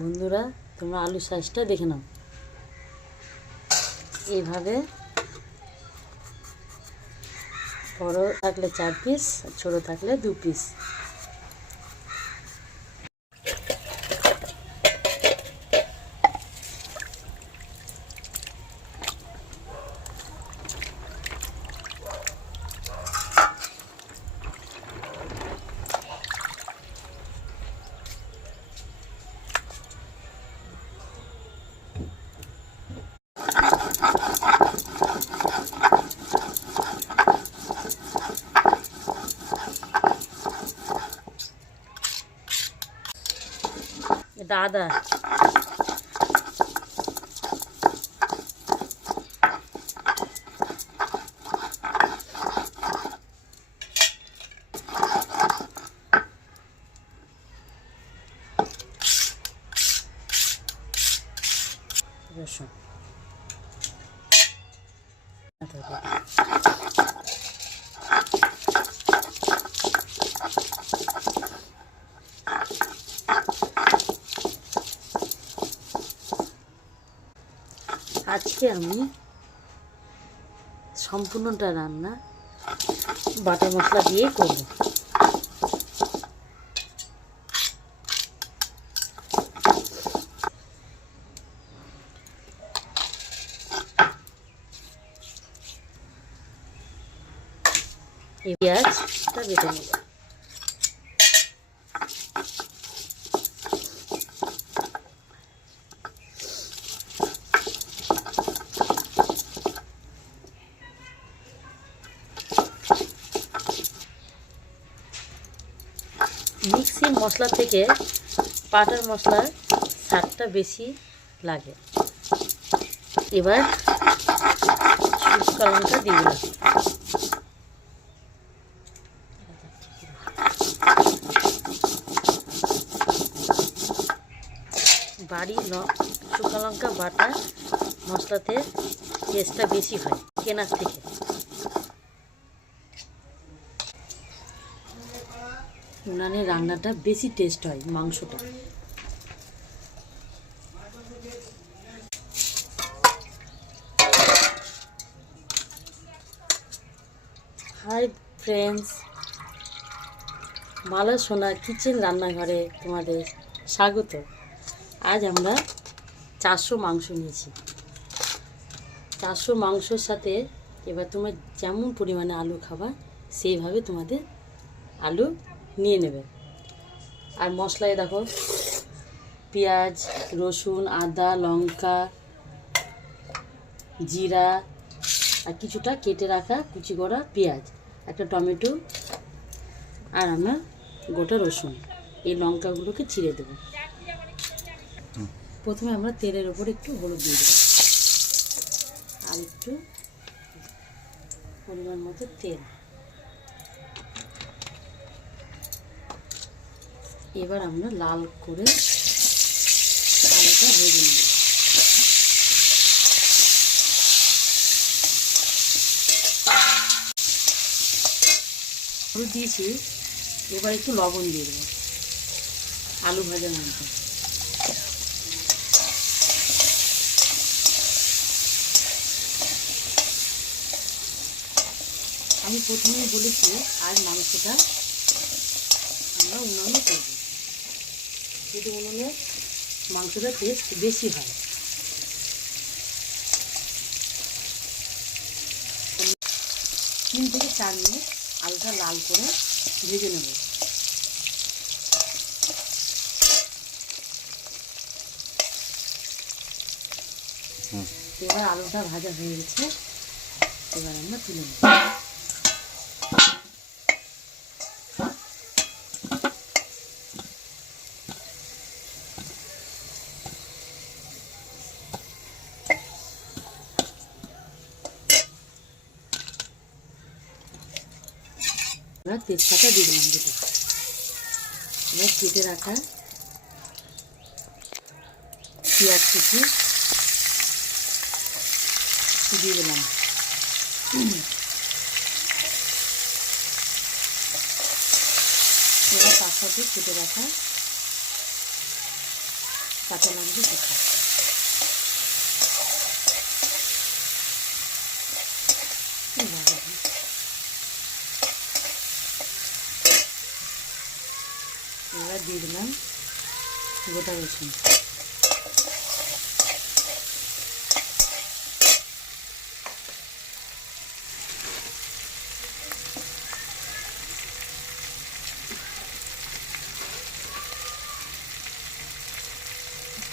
বন্ধুরা, তোমরা আলু সাইজটা দেখে নাও। এইভাবে বড় থাকলে 4 পিস, ছোট থাকলে 2 পিস। এটা আদা, রসুন, আজকে আমি সম্পূর্ণটা রান্না বাটা মশলা দিয়ে করব। এই পেঁয়াজটা বেটে নেব। মিক্সি মশলা থেকে বাটার মশলার স্বাদটা বেশি লাগে। এবার শুকনো লঙ্কা দিয়ে দিলাম। বাড়ির শুকনো লঙ্কা বাটা মশলাতে টেস্টটা বেশি হয় কেনার থেকে। উনানের রান্নাটা বেশি টেস্ট হয় মাংসটা। হাই ফ্রেন্ডস, মালা সোনা কিচেন রান্নাঘরে তোমাদের স্বাগত। আজ আমরা 400 মাংস নিয়েছি। 400 মাংসর সাথে এবার তোমরা যেমন পরিমাণে আলু খাবা সেইভাবে তোমাদের আলু নিয়ে নেবে। আর মশলায় দেখো পেঁয়াজ, রসুন, আদা, লঙ্কা, জিরা আর কিছুটা কেটে রাখা কুচি করা পেঁয়াজ, একটা টমেটো আর আমরা গোটা রসুন, এই লঙ্কাগুলোকে চিড়ে দেব। প্রথমে আমরা তেলের ওপর একটু হলুদ দিয়ে দেব আর একটু পরিমাণ মতো তেল। এবার আমরা লাল করে আলুটা ভেজে নেব। হলুদ দিয়েছি, এবার একটু লবণ দিয়ে দেবো আলু ভাজার মধ্যে। আমি প্রথমেই বলেছি আজ মাংসটা আমরা উনুনে করব, কিন্তু উনুনে মাংসটা টেস্ট বেশি হয়। 3 থেকে 4 মিনিট আলুটা লাল করে ভেজে নেব। এবার আলুটা ভাজা হয়ে গেছে, এবার আমরা তুলে নেব। এবার তেজপাতা দিয়ে দিলাম দুটো। এবার কেটে রাখা পেঁয়াজ কুচি দিয়ে দিলাম। এবার তার সাথে কেটে রাখা কাঁচা লঙ্কা কুচি। এবার দিয়ে দিলাম গোটা রসুন।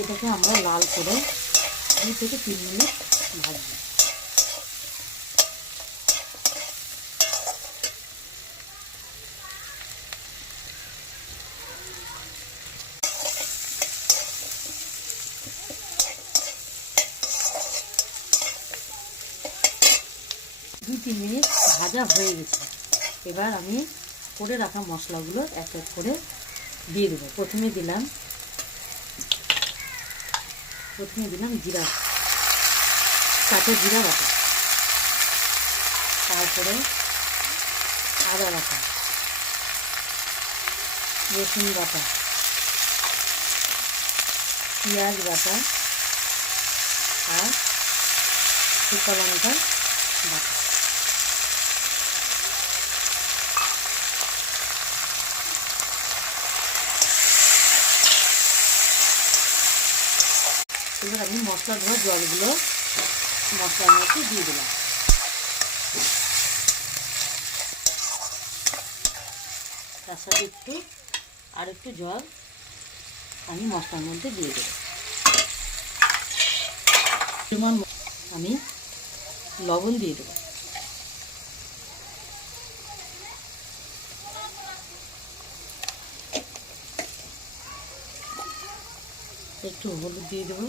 এটাকে আমরা লাল করে 2 থেকে 3 মিনিট ভাজবো। দু 3 মিনিট ভাজা হয়ে গেছে। এবার আমি করে রাখা মশলাগুলো এক এক করে দিয়ে দেবো। প্রথমে দিলাম জিরা, কাঁচা জিরা বাটা, তারপরে আদা বাটা, রসুন বাটা, পেঁয়াজ বাটা আর শুকনো লঙ্কা বাটা। এবার আমি মশলা ধোয়া জলগুলো মশলার মধ্যে দিয়ে দিলাম। তার সাথে একটু জল আমি মশলার মধ্যে দিয়ে দেব। আমি লবণ দিয়ে দেব। একটু হলুদ দিয়ে দেবো।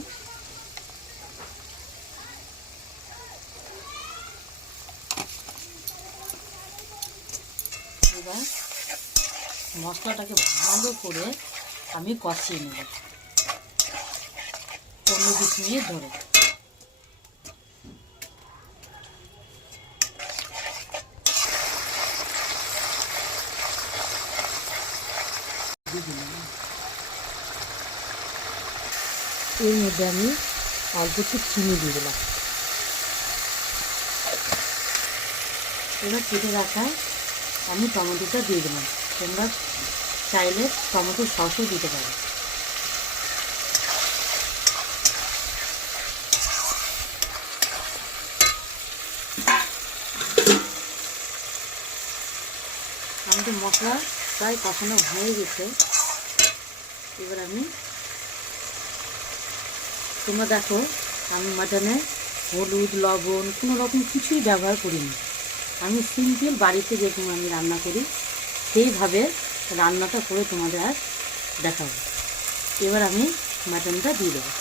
এবার মশলাটাকে ভালো করে আমি কষিয়ে নেব 15-20 মিনিট ধরে। এর মধ্যে আমি অল্প একটু চিনি দিয়ে দিলাম। এবার কেটে রাখা আমি টমেটোটা দিয়ে দিলাম। তোমরা চাইলে টমেটো সসও দিতে পারো। আমাদের মশলা প্রায় কষানো হয়ে গেছে। এবার তোমরা দেখো আমি মাটনে হলুদ লবণ কোনো রকম কিছুই ব্যবহার করিনি। আমি সিম্পল বাড়িতে যেরকম আমি রান্না করি সেইভাবে রান্নাটা করে তোমাদের আর দেখাবো। এবার আমি মাটনটা দিয়ে দেবো।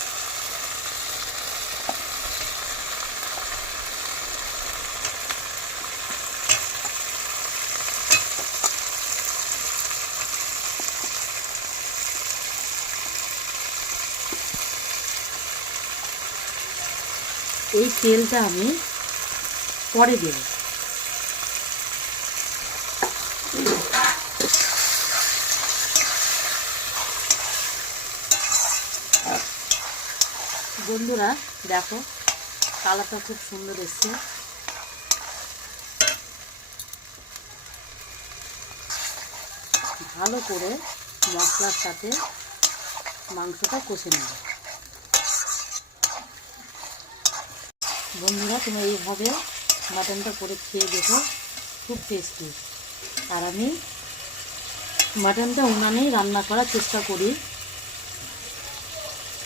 এই তেলটা আমি পরে দেব। বন্ধুরা দেখো কালারটা খুব সুন্দর এসছে। ভালো করে মশলার সাথে মাংসটা কষে নেব। বন্ধুরা তোমরা এইভাবে মাটনটা করে খেয়ে দেখো, খুব টেস্টি। আর আমি মাটনটা উনানেই রান্না করার চেষ্টা করি,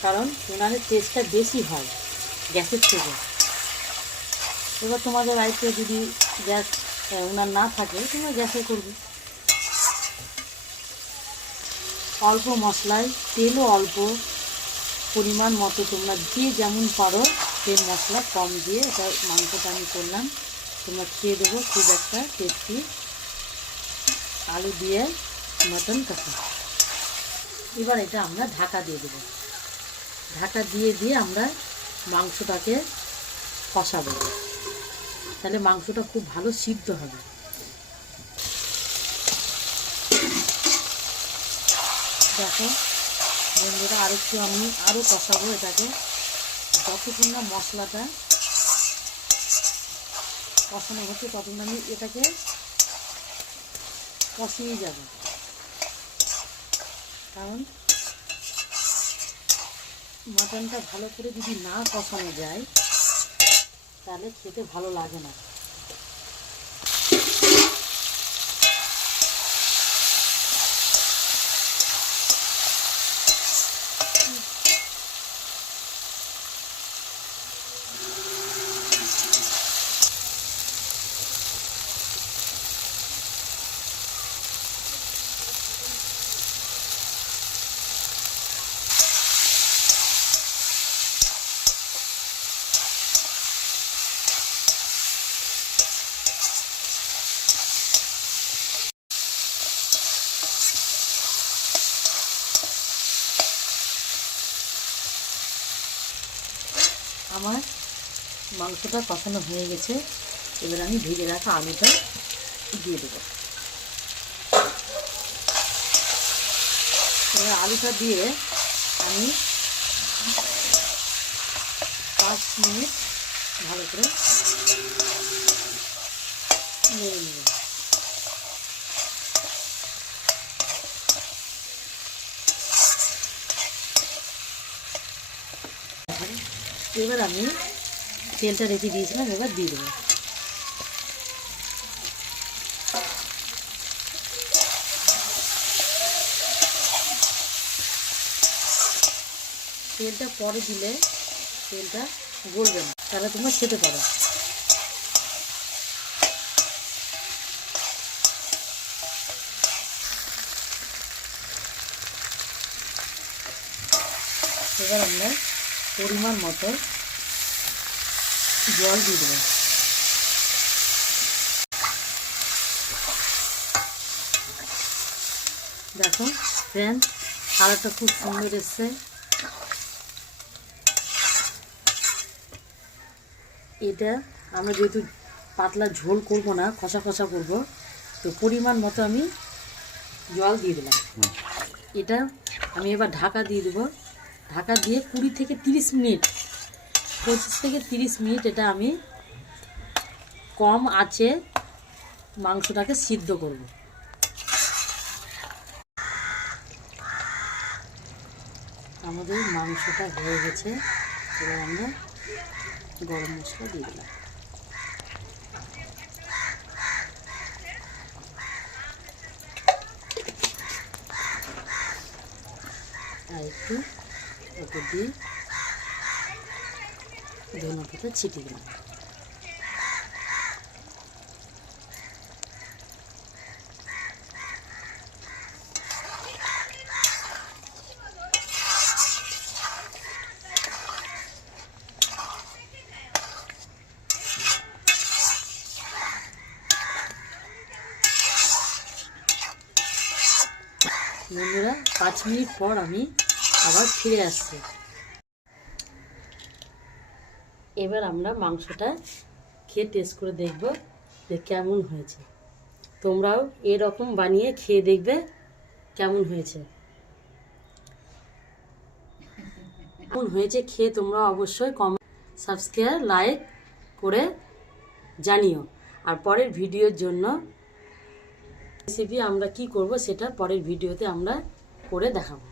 কারণ উনানের টেস্টটা বেশি হয় গ্যাসের থেকে। এবার তোমাদের বাড়িতে যদি গ্যাস উনান না থাকে তোমরা গ্যাসে করবে। অল্প মশলায় তেলও অল্প পরিমাণ মতো তোমরা যে যেমন পারো তেল মশলা কম দিয়ে এটা মাংসটা আমি করলাম। তোমরা খেয়ে দেবো, খুব একটা টেস্টি আলু দিয়ে মটন কষা। এবার এটা আমরা ঢাকা দিয়ে দেবো। ঢাকা দিয়ে আমরা মাংসটাকে কষাবো, তাহলে মাংসটা খুব ভালো সিদ্ধ হবে। দেখো বন্ধুরা আরেকটু আমি আরও কষাবো এটাকে, যতক্ষণ না মশলাটা কষানো হচ্ছে ততক্ষণ আমি এটাকে কষিয়ে যাব। কারণ মাটনটা ভালো করে যদি না কষানো যায় তাহলে খেতে ভালো লাগে না। আমার মাংসটা কষানো হয়ে গেছে, এবার আমি ভেজে রাখা আলুটা দিয়ে দেবো। এবার আলুটা দিয়ে আমি 5 মিনিট ভালো করে নেড়ে নেব। এবার আমি তেলটা রেখে দিয়েছিলাম, এবার দিয়ে দেবো। তেলটা পরে দিলে তেলটা গলবে না, তাহলে তোমরা খেতে পারো। এবার আমরা পরিমাণ মতো জল দিয়ে দেবো। দেখো ফ্রেন্ড, কালারটা খুব সুন্দর এসছে। এটা আমরা যেহেতু পাতলা ঝোল করব না, কষা কষা করব, তো পরিমাণ মতো আমি জল দিয়ে দিলাম। এটা আমি এবার ঢাকা দিয়ে দেবো। ঢাকা দিয়ে 20 থেকে 30 মিনিট, 25 থেকে 30 মিনিট এটা আমি কম আঁচে মাংসটাকে সিদ্ধ করব। আমাদের মাংসটা হয়ে গেছে, এবার আমরা গরম মশলা দিয়ে দিলাম। আর একটু ওপর দিয়ে ধনে পাতা ছিটিয়ে দিলাম। বন্ধুরা 5 মিনিট পর আমি আবার ফিরে আসছি। এবার আমরা মাংসটা খেয়ে টেস্ট করে দেখব যে কেমন হয়েছে। তোমরাও এরকম বানিয়ে খেয়ে দেখবে কেমন হয়েছে। কেমন হয়েছে খেয়ে তোমরা অবশ্যই কমেন্ট, সাবস্ক্রাইব, লাইক করে জানিও। আর পরের ভিডিওর জন্য রেসিপি আমরা কি করব সেটা পরের ভিডিওতে আমরা করে দেখাবো।